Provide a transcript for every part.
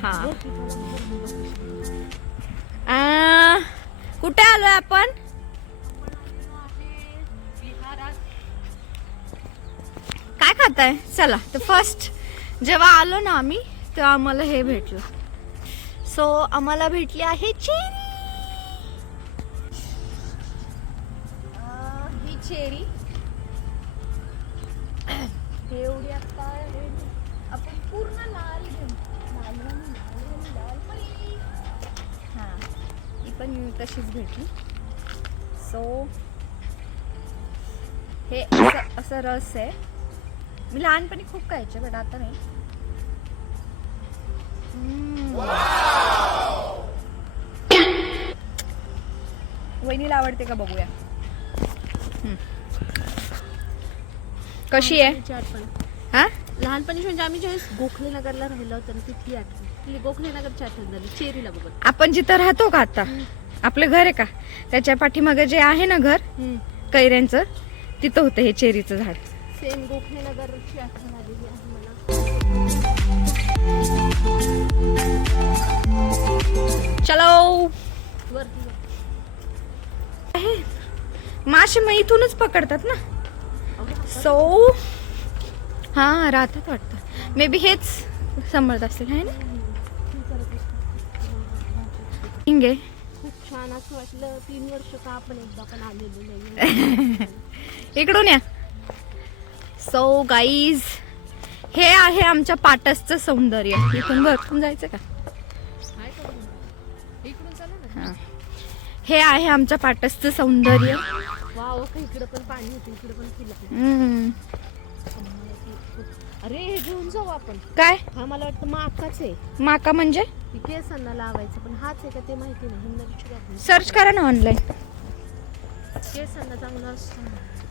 हा कुठे आलोय आपण? काय खाताय? चला तर फर्स्ट जेव्हा आलो ना आम्ही तेव्हा आम्हाला हे भेटलं. सो आम्हाला भेटली आहे चेरी. ही चेरी एवढी आता आपण पूर्ण लाल हा ही पण तशीच भेटली. सो हे असं रस आहे. मी लहानपणी खूप खायचे बट आता नाही. वहिनीला आवडते का बघूया. कशी आहे? हा लहानपणी म्हणजे आम्ही ज्यावेळेस गोखलेनगरला राहिलो होतो तिथली आठवण. गोखलेनगरची आठवण झाली चेरीला बघत. आपण जिथं राहतो का आता आपलं घर आहे का त्याच्या पाठीमागे जे आहे ना घर कैऱ्यांचं तिथं होतं हे चेरीचं झाड. सेम गोखलेनगरची आठवण आलेली आहे मला. चलो वरती मासे मग इथूनच पकडतात ना. सो हा राहतात वाटतं. मे बी हेच सांभाळत असतील है ना. हिंगे खूप छान असं वाटलं. 3 वर्ष का आपण एकदा पण आलेलो नाही. इकडून या. सो गाईज हे आहे आमच्या पाटसचं सौंदर्य. इथून भरपूर जायचं का? हे आहे आमच्या पाटसचं सौंदर्य. वाव इकडे पण पाणी होतं इकडे पण फुलं. अरे हे घेऊन जाऊ आपण. काय? हा मला वाटतं माकाच आहे. माका म्हणजे केसांना लावायचं पण हाच आहे का ते माहिती नाही. हिंदा विचारू सर्च करा ना ऑनलाईन. केसांना चांगलं असतं.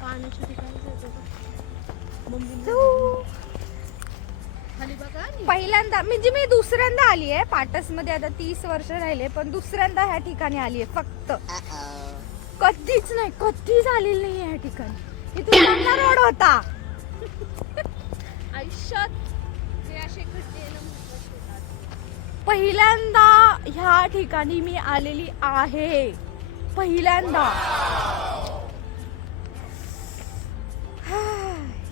पाण्याच्या ठिकाणी जायचं. खाली बघा. पहिल्यांदा म्हणजे मी दुसऱ्यांदा आली आहे पाटस मध्ये. आता 30 वर्ष राहिले पण दुसऱ्यांदा ह्या ठिकाणी आली आहे फक्त. कधीच नाही कधीच आलेली नाही ह्या ठिकाणी. इथून लंगा रोड होता आयुष्यात हे असे खड्डे पहिल्यांदा ह्या ठिकाणी मी आलेली आहे. पहिल्यांदा.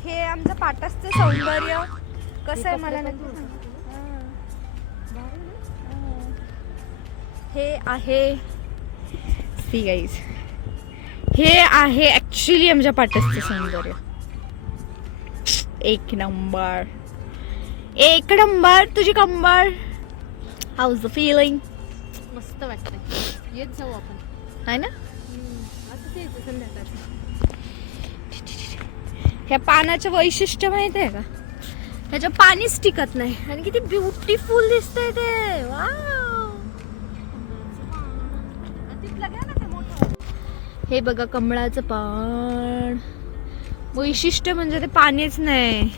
हे आमचं पाटसचं सौंदर्य कसं आहे मला नक्की सांग. हे आहे सी गाईज. हे आहे ऍक्च्युली आमच्या पाटसचं सौंदर्य. एक नंबर एक नंबर. तुझी कंबर हाऊज द फिलिंग? मस्त वाटतंय. येत जाऊ आपण आहे ना. असं ते संध्याकाळी. ह्या पानाचं वैशिष्ट्य माहित आहे का? ह्याच्या पाणीच टिकत नाही आणि किती ब्युटिफुल दिसतंय ते. वाव. हे बघा कमळाचं पान. वैशिष्ट्य म्हणजे ते पाणीच नाही.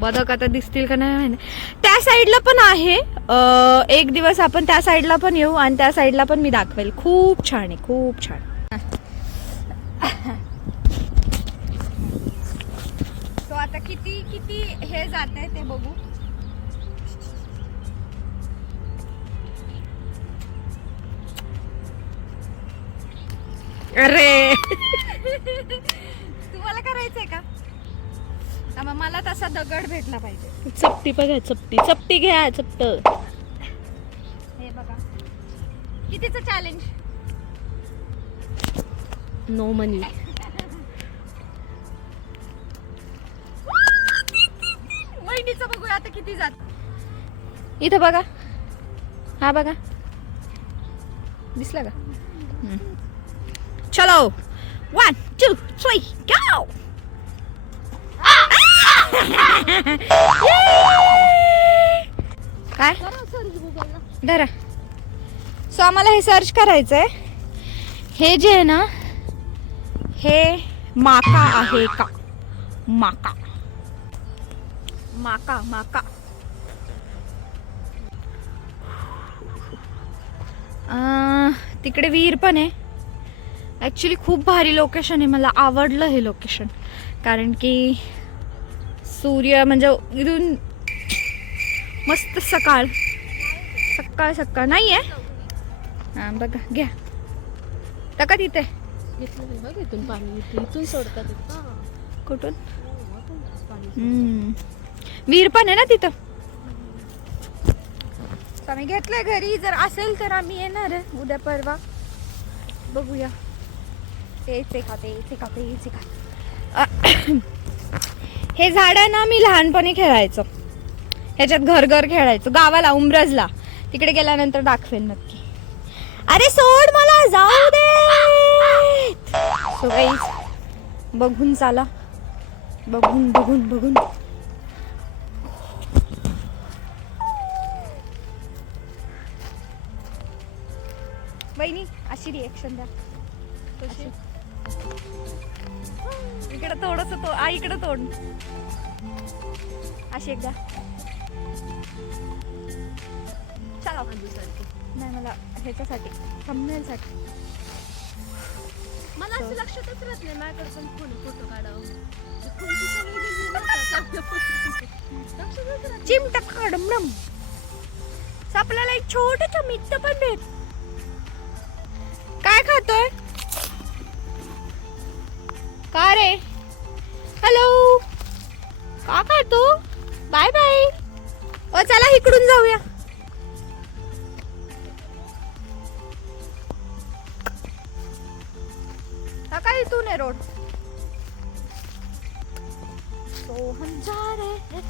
बदक आता दिसतील का नाही माहिती. त्या साईडला पण आहे. एक दिवस आपण त्या साईडला पण येऊ आणि त्या साईडला पण मी दाखवेल. खूप छान आहे खूप छान. तो आता किती किती हे जात आहे ते बघू. अरे तुम्हाला करायचंय का? मला तसा दगड भेटला पाहिजे. चपटी बघा. चपटी चपटी घ्या. चपट. हे बघा कितीचं चॅलेंज. नो मनी. वहिनीचं बघूया आता किती जात. इथं बघा. हा बघा दिसला का? चलो 1 2 3 go. काय धरा. सो आम्हाला हे सर्च करायचंय. हे जे आहे ना हे माका आहे का? माका माका माका. तिकडे विहीर पण आहे ॲक्च्युली खूप भारी लोकेशन आहे. मला आवडलं हे लोकेशन कारण की सूर्य म्हणजे इथून मस्त सकाळ सकाळ सकाळ नाही आहे. हां बघा घ्या टाका तिथे. घेतलं नाही बघ इथून पाणी इथून सोडतात कुठून? पाणी विहीर पण आहे ना तिथं. तर आम्ही घेतलंय घरी. जर असेल तर आम्ही येणार आहे उद्या परवा. बघूया. तेच का हे झाड आहे ना, मी लहानपणी खेळायचो ह्याच्यात. घर घर खेळायचो गावाला उमरजला. तिकडे गेल्यानंतर दाखवेल नक्की. अरे सोड मला जाऊ दे. सो गाईज बघून चाला. बघून वहिनी अशी रिएक्शन द्या. कशी इकडे थोडस इकडे तोड. अशी एकदा. चला आधीसारखी. नाही मला ह्याच्यासाठी थंबनेलसाठी. मला असं लक्षातच राहत नाही माझ्याकडे पण फोटो काढावं. फोनची सवय गेली ना आता. लक्षातच राहत चिमटा कडमडम. आपल्याला एक छोटं मित्र पण भेट. काय खातोय? का रे? हॅलो का खातो? Bye bye. ओ चला इकडून जाऊया. हा काय इथून आहे रोड. तो हम जा रहे हैं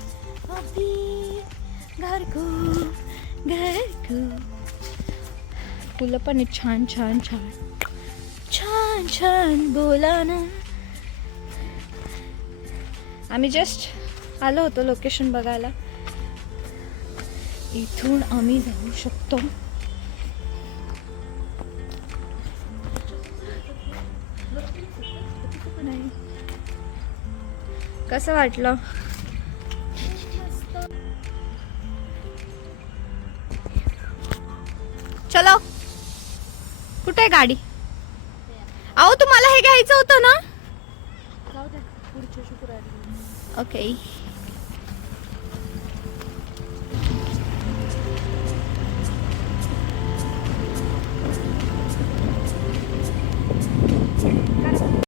अभी घर को. फुलं पण आहे छान छान छान छान छान. बोला ना. आम्ही जस्ट आलो होतो लोकेशन बघायला. इथून आम्ही जाऊ शकतो. नाही. कसं वाटलं? चलो कुठे आहे गाडी? अहो तुम्हाला हे घ्यायचं होतं ना. जाऊ द्या पुढच्या शुक्रवारी. ओके